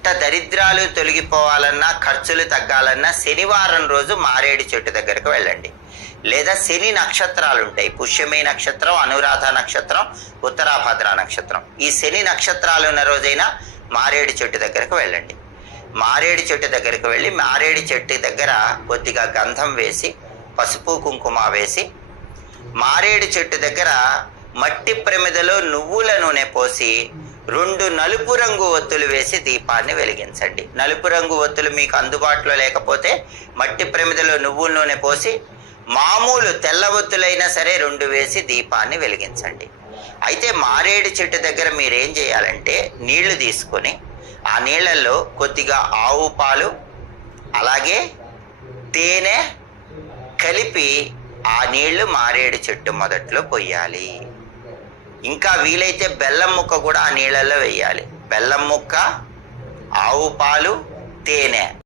అష్ట దరిద్రాలు తొలగిపోవాలన్నా ఖర్చులు తగ్గాలన్నా శనివారం రోజు మారేడు చెట్టు దగ్గరకు వెళ్ళండి. లేదా శని నక్షత్రాలు ఉంటాయి. పుష్యమే నక్షత్రం అనురాధ నక్షత్రం ఉత్తరాభద్ర నక్షత్రం. ఈ శని నక్షత్రాలు ఉన్న రోజైనా మారేడు చెట్టు దగ్గరకు వెళ్ళండి. మారేడు చెట్టు దగ్గరకు వెళ్ళి మారేడు చెట్టు దగ్గర కొద్దిగా గంధం వేసి పసుపు కుంకుమ వేసి మారేడు చెట్టు దగ్గర మట్టి ప్రమిదలో నువ్వుల నూనె పోసి రెండు నలుపు రంగు ఒత్తులు వేసి దీపాన్ని వెలిగించండి. నలుపు రంగు ఒత్తులు మీకు అందుబాటులో లేకపోతే మట్టి ప్రమిదలో నువ్వుల నూనె పోసి మామూలు తెల్ల ఒత్తులైనా సరే రెండు వేసి దీపాన్ని వెలిగించండి. అయితే మారేడు చెట్టు దగ్గర మీరేం చేయాలంటే నీళ్ళు తీసుకొని ఆ నీళ్ళల్లో కొద్దిగా ఆవు పాలు అలాగే తేనె కలిపి ఆ నీళ్ళు మారేడు చెట్టు మొదట్లో పొయ్యాలి. ఇంకా వీలైతే బెల్లం ముక్క కూడా ఆ నీళ్ళల్లో వేయాలి. బెల్లం ముక్క ఆవు పాలు తేనె.